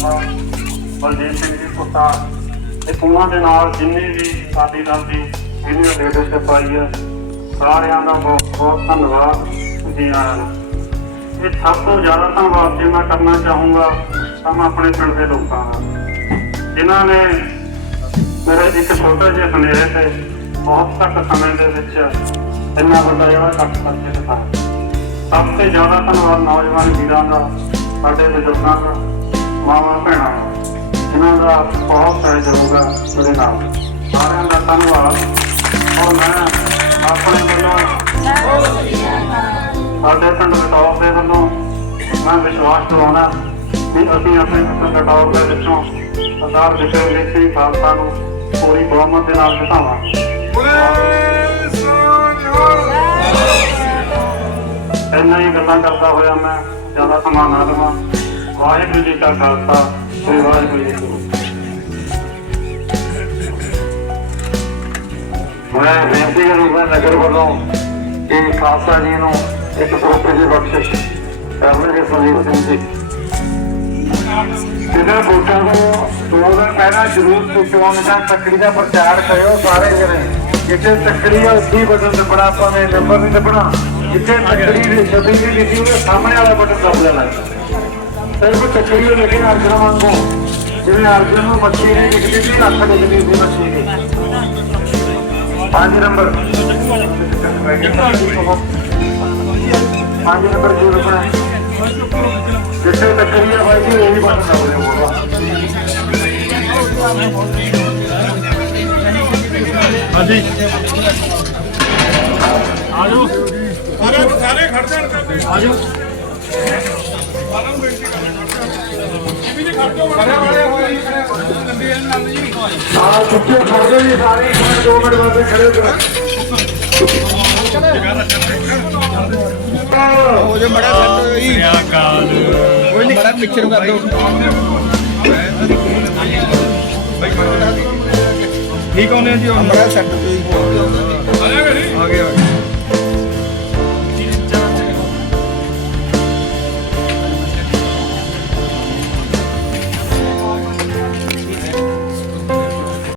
ਖਾਲਸਾ ਬਲਜੀਤ ਸਿੰਘ ਜੀ ਪੁੱਤਾ ਤੇ ਉਹਨਾਂ ਦੇ ਨਾਲ ਜਿੰਨੇ ਵੀ ਸਾਡੀ ਦਲ ਦੀ ਜਿਹਨੇ ਲੀਡਰਸ਼ਿਪ ਆਈ ਹੈ, ਸਾਰਿਆਂ ਦਾ ਬਹੁਤ ਬਹੁਤ ਧੰਨਵਾਦ ਜੀ ਆਇਆਂ ਨੂੰ। ਇਹ ਸਭ ਤੋਂ ਜ਼ਿਆਦਾ ਧੰਨਵਾਦ ਜੇ ਮੈਂ ਕਰਨਾ ਚਾਹੂੰਗਾ ਤਾਂ ਮੈਂ ਆਪਣੇ ਪਿੰਡ ਦੇ ਲੋਕਾਂ ਦਾ। ਜਿਨ੍ਹਾਂ ਨੇ ਮੇਰੇ ਇੱਕ ਛੋਟੇ ਜਿਹੇ ਹਨੇਰੇ ਤੇ ਬਹੁਤ ਘੱਟ ਸਮੇਂ ਦੇ ਵਿੱਚ ਇੰਨਾ ਵੱਡਾ ਜਿਹੜਾ ਕੱਟ ਕਰਕੇ ਦਿੱਤਾ ਸਭ ਤੋਂ ਜ਼ਿਆਦਾ ਧੰਨਵਾਦ ਨੌਜਵਾਨ ਵੀਰਾਂ ਦਾ, ਸਾਡੇ ਬਜ਼ੁਰਗਾਂ ਦਾ ਮਾਵਾਂ ਭੈਣਾਂ ਜਿਨ੍ਹਾਂ ਦਾ ਬਹੁਤ ਸਹਿਯੋਗ ਹੈ ਮੇਰੇ ਨਾਲ। ਸਾਰਿਆਂ ਦਾ ਧੰਨਵਾਦ। ਔਰ ਮੈਂ ਆਪਣੇ ਵੱਲੋਂ ਸਾਡੇ ਪਿੰਡ ਬਟੌਰ ਦੇ ਵੱਲੋਂ ਮੈਂ ਵਿਸ਼ਵਾਸ ਦਿਵਾਉਣਾ ਵੀ ਅਸੀਂ ਆਪਣੇ ਪਿੰਡ ਬਟੌਰ ਦੇ ਵਿੱਚੋਂ ਸਰਦਾਰ ਵਿਸ਼ਵਜੀਤ ਸਿੰਘ ਖਾਲਸਾ ਨੂੰ ਪੂਰੀ ਬਹੁਮਤ ਦੇ ਨਾਲ ਜਿਤਾਵਾਂਗੇ ਇੰਨਾ ਹੀ ਗੱਲਾਂ ਕਰਦਾ ਹੋਇਆ ਮੈਂ ਜ਼ਿਆਦਾ ਸਮਾਂ ਨਾ ਲਵਾਂ। ਵਾਹਿਗੁਰੂ ਜੀ ਕਾ ਖਾਲਸਾ, ਸ੍ਰੀ ਵਾਹਿਗੁਰੂ ਜੀ ਕੀ ਮੈਂ ਬੇਨਤੀ ਕਰੂੰਗਾ ਨਗਰ ਵੱਲੋਂ ਕਿ ਖਾਲਸਾ ਜੀ ਨੂੰ ਇੱਕ ਸਰੋਪੇ ਦੀ ਬਖਸ਼ਿਸ਼ ਕਰਨਗੇ ਸੁਨੀਲ ਸਿੰਘ ਜੀ। ਜਿਹਦੇ ਵੋਟਾਂ ਨੂੰ ਦੋ ਦਿਨ ਪਹਿਲਾਂ ਜਰੂਰ ਸੁਚਵਾਉਣ ਦਾ ਤੱਕੜੀ ਦਾ ਪ੍ਰਚਾਰ ਕਰਿਓ ਸਾਰੇ ਜਣੇ। ਜਿੱਥੇ ਤਕੜੀ ਆ, ਉੱਥੇ ਬਟਨ ਦਬਣਾ, ਆਪਾਂ ਨੇ ਨੰਬਰ ਨਹੀਂ ਦਬਣਾ। ਜਿੱਥੇ ਤੱਕੜੀ ਦੀ ਛਵੀ ਵੀ ਲਿਖੀ ਉਹਦੇ ਸਾਹਮਣੇ ਵਾਲਾ ਬਟਨ ਦਬ ਲੈਣਾ। ਸਿਰਫ ਤੱਕੜੀ ਨੂੰ ਲਿਖੇ ਅਰਜਨ ਵਾਂਗੂ ਜਿਵੇਂ ਅਰਜਨ ਨੂੰ ਮੱਛੀ ਨੇ ਲਿਖੀ ਸੀ ਅੱਖ ਲਿਖਦੀ ਸੀ ਮੱਛੀ ਦੀ ਪੰਜ ਨੰਬਰ ਪੰਜ ਨੰਬਰ ਜੀ ਰੁਪਏ ਜਿੱਥੇ ਤੱਕੜੀ ਆ ਬਾਈ ਜੀ ਇਹ ਵੀ ਬਟਨ ਦਬ ਲਿਓ ਹਾਂਜੀ ਆਜੋ ਸਾਰੇ ਫੜਦੇ ਜੀ ਸਾਰੇ ਇੱਕ ਮਿੰਟ ਦੋ ਮਿੰਟ ਵਾਸਤੇ ਖੜੇ ਹੋ। ਜਾਓ ਹੋ ਜਾ ਮੜਾ ਸੈੱਟ ਹੀ ਸ੍ਰੀ ਅਕਾਲ ਕੋਈ ਨਹੀਂ ਮੜਾ ਪਿਕਚਰ ਕਰ ਦੋ ਠੀਕ ਆਉਂਦੇ ਆ ਜੀ ਮੜਾ ਸੈੱਟ ਹੋਈ ਆ ਗਿਆ ਆ ਗਿਆ।